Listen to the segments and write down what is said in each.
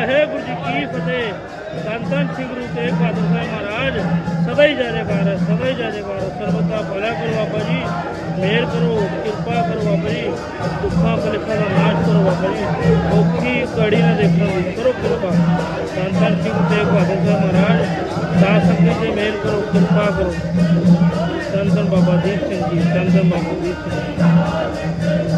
ਵਾਹਿਗੁਰੂ ਜੀ ਕੀ ਫਤਿਹ। ਸੰਤਨ ਸਿੰਘ ਗੁਰੂ ਤੇਗ ਬਹਾਦਰ ਸਾਹਿਬ ਮਹਾਰਾਜ। ਸਦਾ ਹੀ ਜਾਰੇ ਬਾਰ ਸਦਾ ਹੀ ਜਾਰੇ ਬਾਰ, ਸਰਬਤਾ ਭਲਾ ਕਰੋ ਬਾਬਾ ਜੀ। ਮਿਹਰ ਕਰੋ, ਕਿਰਪਾ ਕਰੋ ਬਾਬਾ ਜੀ। ਦੁੱਖਾਂ ਕਲੇਸ਼ਾਂ ਦਾ ਨਾਸ਼ ਕਰੋ ਬਾਬਾ ਜੀ। ਔਖੀ ਕੜੀ ਨਾ ਦੇਖੋ ਕਰੋ ਕਿਰਪਾ ਸੰਤਨ ਸਿੰਘ ਤੇਗ ਬਹਾਦਰ ਸਾਹਿਬ ਮਹਾਰਾਜ। ਦਾ ਸੰਗਤ ਦੀ ਮੇਰ ਕਰੋ, ਕਿਰਪਾ ਕਰੋ। ਸੰਤਨ ਬਾਬਾ ਦੀਪ ਸਿੰਘ ਜੀ ਸੰਤਨ ਬਾਬਾ ਦੀਪ ਸਿੰਘ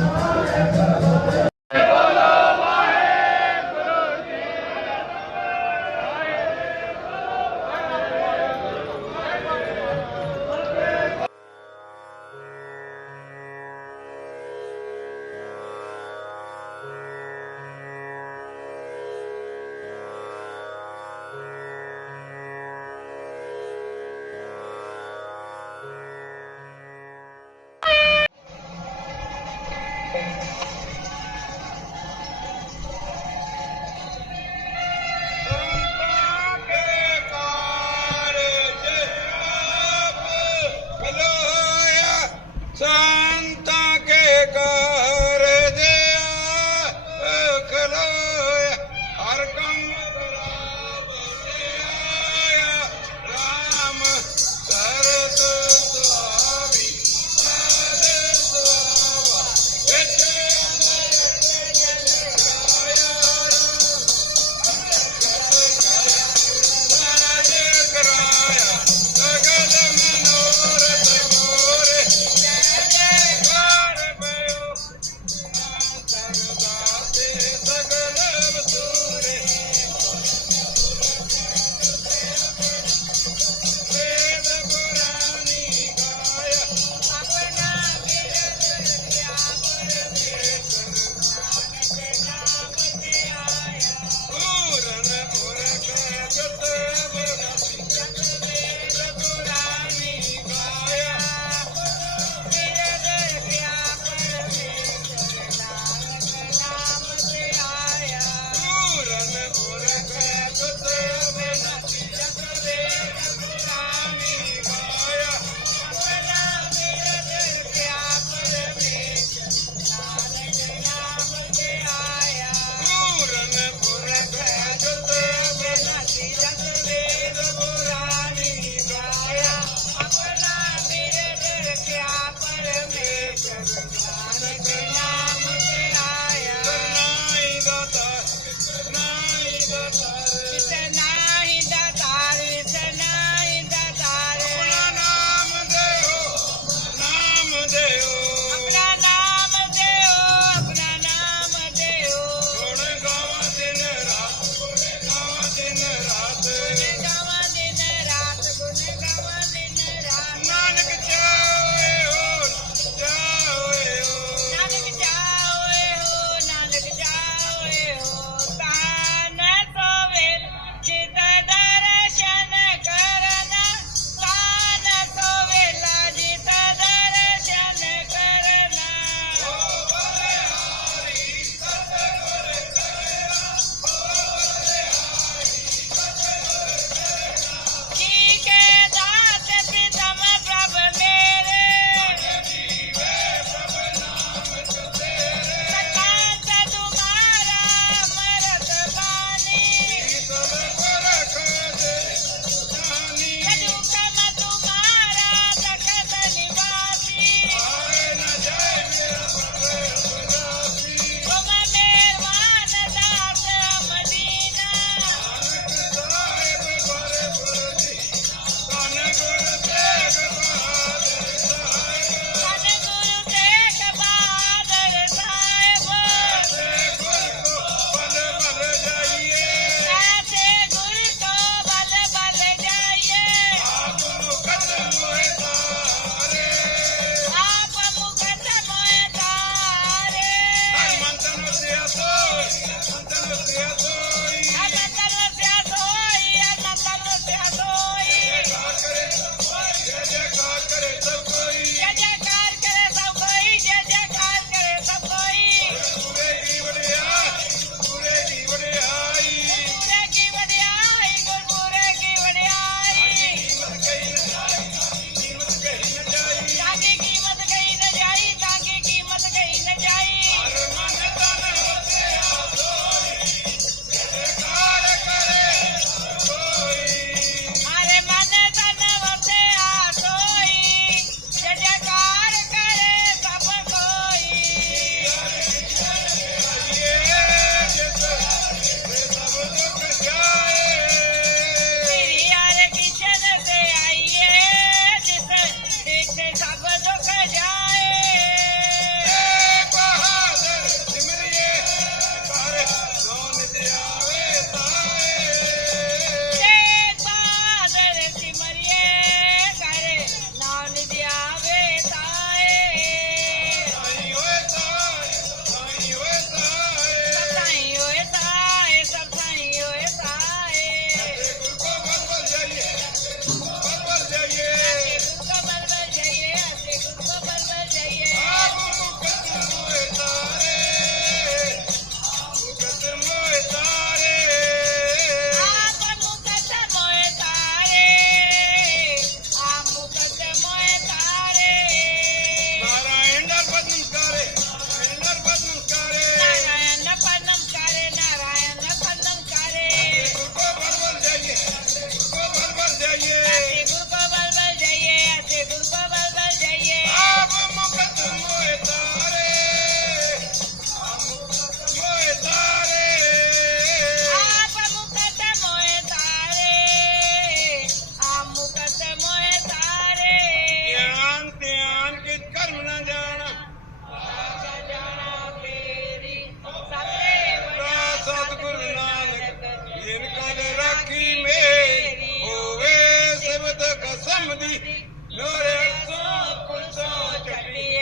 ਜਨਮ ਦੀ ਲੋਰੇ ਸੋ ਕੁਲਸੋ ਚੱਟੀ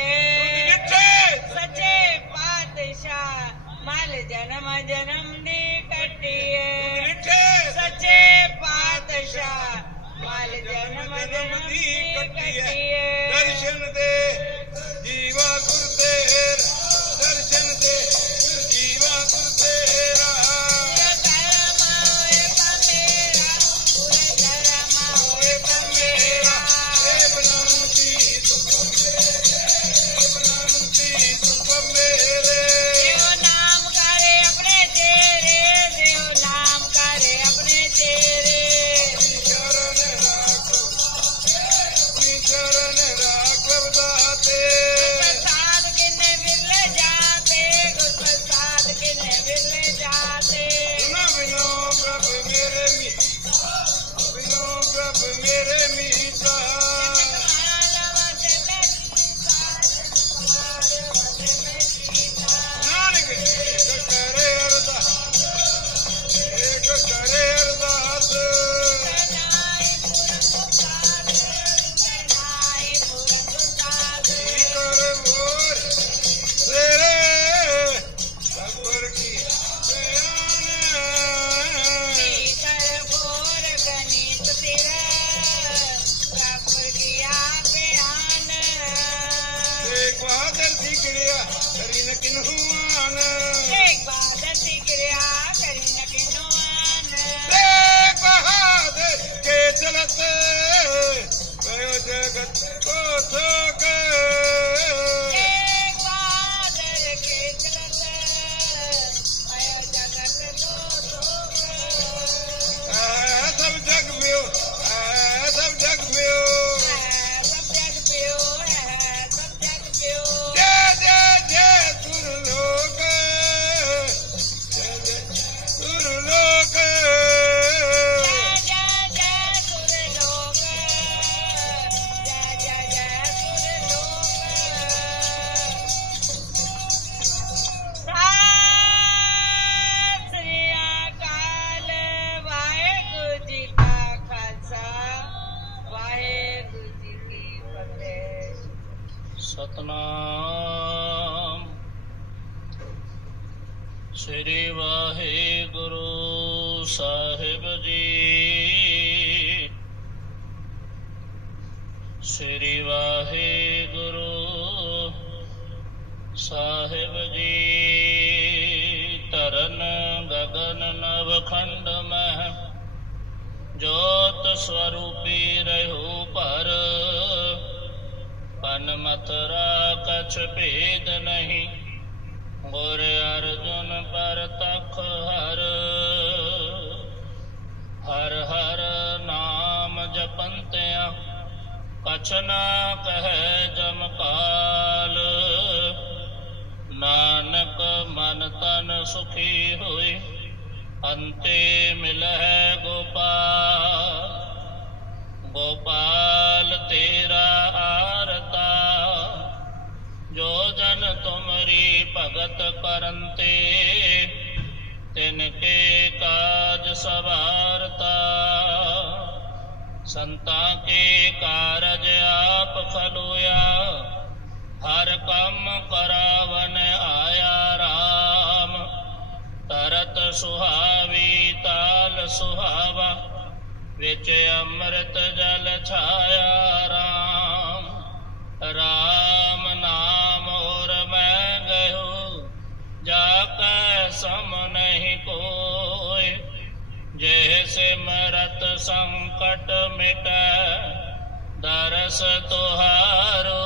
ਚੱਟੀਏ ਜਿੱਥੇ ਸੱਚੇ ਪਾਤਸ਼ਾਹ ਮਲ ਜਨਮ ਜਨਮ ਦੀ ਕੱਟੀਏ good. ਸ੍ਰੀ ਵਾਹਿਗੁਰੂ ਸਾਹਿਬ ਜੀ ਤਰਨ ਗਗਨ ਨਵਖੰਡ ਮਹਿ ਜੋਤ ਸਵਰੂਪੀ ਰਹਿਓ ਪਰ, ਪਨ ਮਥਰਾ ਕਛ ਭੇਦ ਨਹੀਂ, ਗੁਰ ਅਰਜੁਨ ਪਰ ਤਖ ਹਰ। ਕਛ ਨਾ ਕਹਿ ਜਮ ਕਾਲ। ਨਾਨਕ ਮਨ ਤਨ ਸੁਖੀ ਹੋਏ, ਅੰਤੇ ਮਿਲਹਿ ਗੋਪਾਲ। ਗੋਪਾਲ ਤੇਰਾ ਆਰਤਾ, ਜੋ ਜਨ ਤੁਮਰੀ ਭਗਤ ਕਰੰਤੇ ਤਿਨ ਕੇ ਕਾਜ ਸਵਾਰ ਸੰਤਾਂ ਕੇ ਕਾਰਜ ਆਪ ਖਲੋਇਆ ਹਰ ਕੰਮ ਕਰਾਵਨ ਆਇਆ RAM ਤਰਤ ਸੁਹਾਵੀ ਤਾਲ ਸੁਹਾਵਾ, ਵਿੱਚ ਅੰਮ੍ਰਿਤ ਜਲ ਛਾਇਆ RAM RAM ਨਾਮ जय सिमरत संकट मिट, दरस तुहारो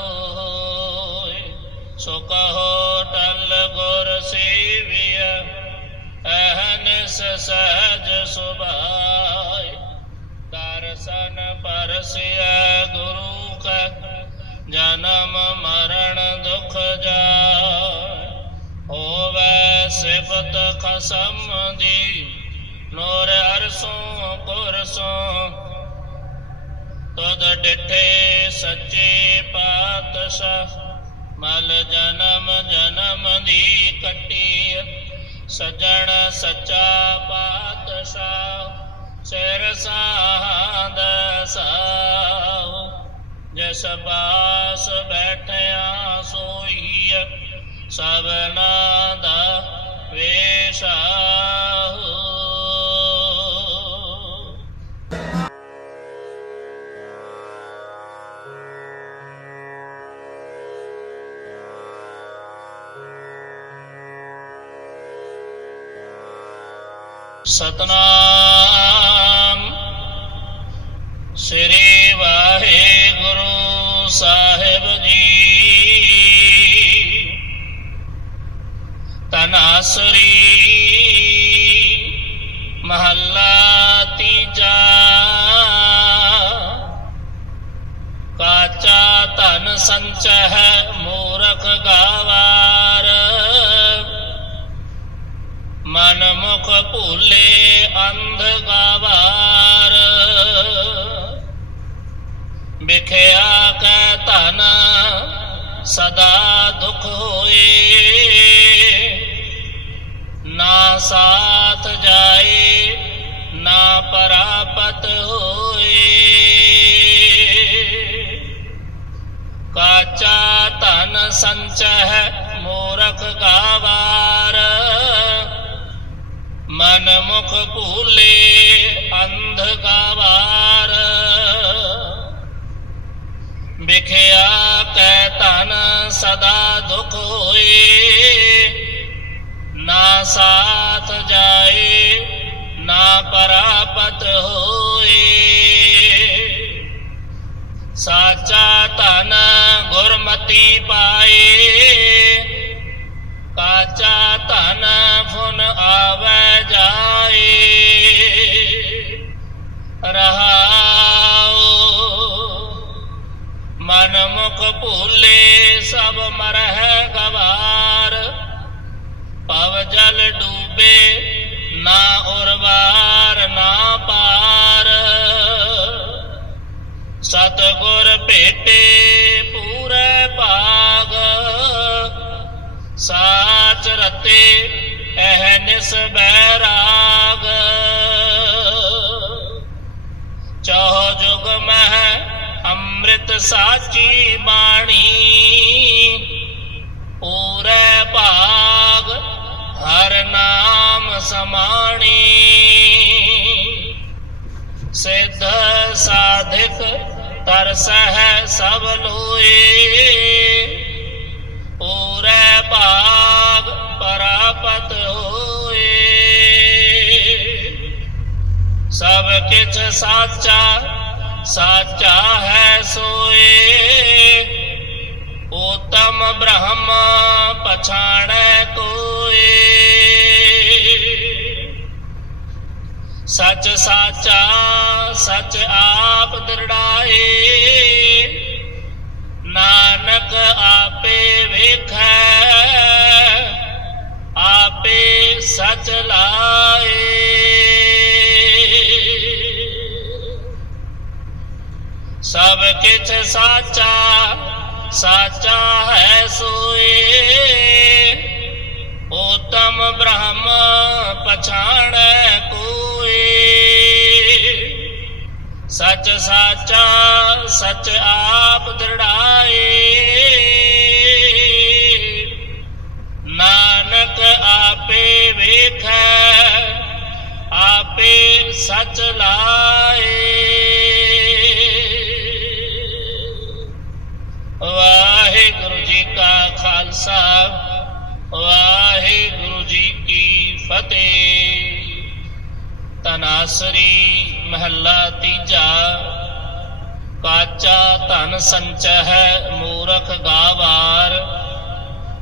सुख होटल गोर सेविय, अहन सहज सुभाय। दर्शन परसिय गुरु का, जन्म मरण दुख जा होवे सिफत खसम दी ਨੂਰ ਅਰਸੋਂ ਕੁਰਸੋਂ ਤਦ ਡਿਠੇ ਸੱਚੇ ਪਾਤਸ਼ਾਹ, ਮਲ ਜਨਮ ਜਨਮ ਦੀ ਕੱਟੀ ਸਜਣ ਸੱਚਾ ਪਾਤਸ਼ਾਹ, ਸਿਰ ਸਾਧ ਸਾਹੁ, ਜਿਸ ਬਾਸ ਬੈਠਿਆ ਸੋਈ ਸਭਨਾ ਸਤਨਾਮ। ਸ੍ਰੀ ਵਾਹਿਗੁਰੂ ਸਾਹਿਬ ਜੀ। ਤਨਾਸਰੀ ਮਹੱਲਾ ਤੀਜਾ। ਕਾਚਾ ਧਨ ਸੰਚਹਿ ਮੂਰਖ ਗਾਵਾਰ। ਮਨ ਮੁਖ ਭੂਲੇ ਅੰਧ ਗਾਵਾਰ। ਵਿਖਿਆ ਕੈ ਧਨ ਸਦਾ ਦੁਖ ਹੋਏ। ਨਾ ਸਾਥ ਜਾਏ, ਨਾ ਪਰਾਪਤ ਹੋਏ। ਕਾਚਾ ਧਨ ਸੰਚਹਿ ਮੂਰਖ ਗਾਵਾਰ। ਮਨ ਮੁਖ ਭੂਲੇ ਅੰਧ ਗਾਵਾਰ ਵਿਖਿਆ ਕੈ ਧਨ ਸਦਾ ਦੁਖ ਹੋਏ ਨਾ ਸਾਥ ਜਾਏ ਨਾ ਪਰਾਪਤ ਹੋਏ ਸਾਚਾ ਧਨ ਗੁਰਮਤੀ ਪਾਏ ਕਾਚਾ ਧਨ ਫੁਨ ਆਵੈ ਜਾਏ। ਰਹਾਉ, ਮਨ ਮੁਖ ਭੂਲੇ ਸਭ ਮਰਹਿ ਗਵਾਰ। ਪਵ ਜਲ ਡੂਬੇ ਨਾ ਉਰਵਾਰ, ਨਾ ਪਾਰ। ਸਤਗੁਰ ਭੇਟੇ ਪੂਰੇ ਭਾਗ। ਸਾਚ ਇਹ ਨਿਸ ਬੈਰਾਗ। ਚੌ ਜੁਗ ਮਹਿ ਅੰਮ੍ਰਿਤ ਸਾਚੀ ਬਾਣੀ, ਪੂਰੇ ਭਾਗ ਹਰ ਨਾਮ ਸਮਾਣੀ। ਸਿੱਧ ਸਾਧਿਕ ਤਰਸ ਹੈ ਸਭ ਲੋਏ, ਪੂਰੇ ਭਾਗ ਸਭ ਕਿਛ ਸਾਚਾ ਸਾਚਾ ਹੈ ਸੋਏ ਉਤਮ ਬ੍ਰਹਮ ਪਛਾਣੈ ਕੋਏ ਸਚ ਸਾਚਾ ਸਚ ਆਪ ਦਰੜਾਏ ਨਾਨਕ ਆਪੇ ਵੇਖੈ ਆਪੇ ਸਚ ਲਾਏ ਸਭ ਕਿਛ ਸਾਚਾ ਸਾਚਾ ਹੈ ਸੋਏ। ਉਤਮ ਬ੍ਰਹਮ ਪਛਾਣੈ ਕੋਏ। ਸਚ ਸਾਚਾ, ਸਚ ਆਪ ਦ੍ਰਿੜਾਏ। ਨਾਨਕ ਆਪੇ ਵੇਖੈ, ਆਪੇ ਸਚ ਲਾਏ ਵਾਹਿਗੁਰੂ ਜੀ ਕਾ ਖਾਲਸਾ, ਵਾਹਿਗੁਰੂ ਜੀ ਕੀ ਫਤਿਹ। ਤਨਾਸਰੀ ਮਹੱਲਾ ਤੀਜਾ, ਕਾਚਾ ਧਨ ਸੰਚਹਿ ਮੂਰਖ ਗਾਵਾਰ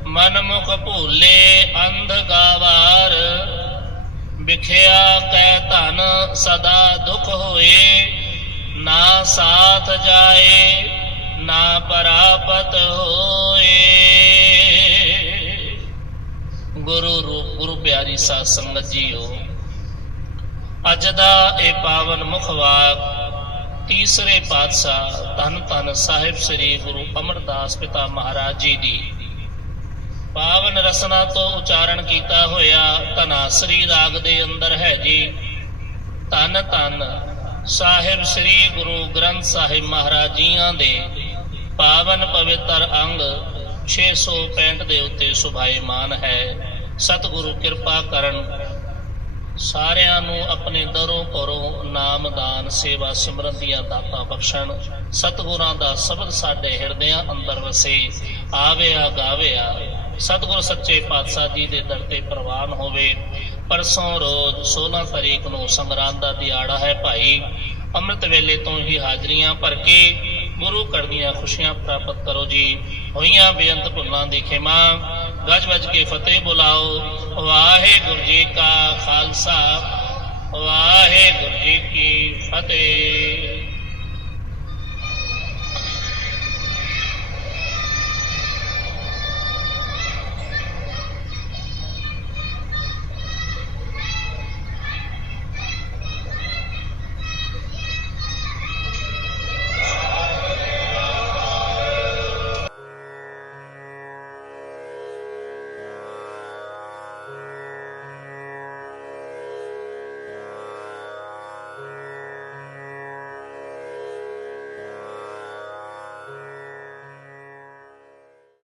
ਮਨ ਮੁਖ ਭੂਲੇ ਅੰਧ ਗਾਵਾਰ, ਵਿਖਿਆ ਕੈ ਧਨ ਸਦਾ ਦੁਖ ਹੋਏ, ਨਾ ਸਾਥ ਜਾਏ ਨਾ ਪਰਾਪਤ ਹੋਏ। ਗੁਰੂ ਰੂਪ ਗੁਰੂ ਪਿਆਰੀ ਸਾਧ ਸੰਗਤ ਜੀਓ, ਅੱਜ ਦਾ ਇਹ ਪਾਵਨ ਮੁਖਵਾਕ ਤੀਸਰੇ ਪਾਤਸ਼ਾਹ ਧੰਨ ਧੰਨ ਸਾਹਿਬ ਸ੍ਰੀ ਗੁਰੂ ਅਮਰਦਾਸ ਪਿਤਾ ਮਹਾਰਾਜ ਜੀ ਦੀ। ਪਾਵਨ ਰਸਨਾ ਤੋਂ ਉਚਾਰਨ ਕੀਤਾ ਹੋਇਆ ਧਨਾਸਰੀ ਰਾਗ ਦੇ ਅੰਦਰ ਹੈ ਜੀ। ਧੰਨ ਧੰਨ ਸਾਹਿਬ ਸ੍ਰੀ ਗੁਰੂ ਗ੍ਰੰਥ ਸਾਹਿਬ ਮਹਾਰਾਜ ਜੀਆਂ ਦੇ ਪਾਵਨ ਪਵਿੱਤਰ ਅੰਗ 665 ਦੇ ਉੱਤੇ ਸੁਭਾਈਮਾਨ ਹੈ। ਸਤਿਗੁਰੂ ਕਿਰਪਾ ਕਰਨ ਸਾਰਿਆਂ ਨੂੰ ਆਪਣੇ ਦਰੋਂ ਘਰੋਂ ਨਾਮਦਾਨ ਸੇਵਾ ਸਿਮਰਨ ਦੀਆਂ ਬਖਸ਼ਣ। ਸਤਿਗੁਰਾਂ ਦਾ ਸ਼ਬਦ ਸਾਡੇ ਹਿਰਦਿਆਂ ਅੰਦਰ ਵਸੇ, ਆਵਿਆ ਗਾਵਿਆ। ਸਤਿਗੁਰ ਸੱਚੇ ਪਾਤਸ਼ਾਹ ਜੀ ਦੇ ਦਰ ਤੇ ਪ੍ਰਵਾਨ ਹੋਵੇ। ਪਰਸੋਂ ਰੋਜ਼ 16 ਤਰੀਕ ਨੂੰ ਸੰਗਰਾਂਦ ਦਾ ਦਿਹਾੜਾ ਹੈ ਭਾਈ। ਅੰਮ੍ਰਿਤ ਵੇਲੇ ਤੋਂ ਹੀ ਹਾਜ਼ਰੀਆਂ ਭਰ ਕੇ ਗੁਰੂ ਘਰ ਦੀਆਂ ਖੁਸ਼ੀਆਂ ਪ੍ਰਾਪਤ ਕਰੋ ਜੀ। ਹੋਈਆਂ ਬੇਅੰਤ ਭੁੱਲਾਂ ਦੀ ਖਿਮਾ, ਗੱਜ ਵੱਜ ਕੇ ਫਤਿਹ ਬੁਲਾਓ। ਵਾਹਿਗੁਰੂ ਜੀ ਕਾ ਖਾਲਸਾ, ਵਾਹਿਗੁਰੂ ਜੀ ਕੀ ਫਤਿਹ।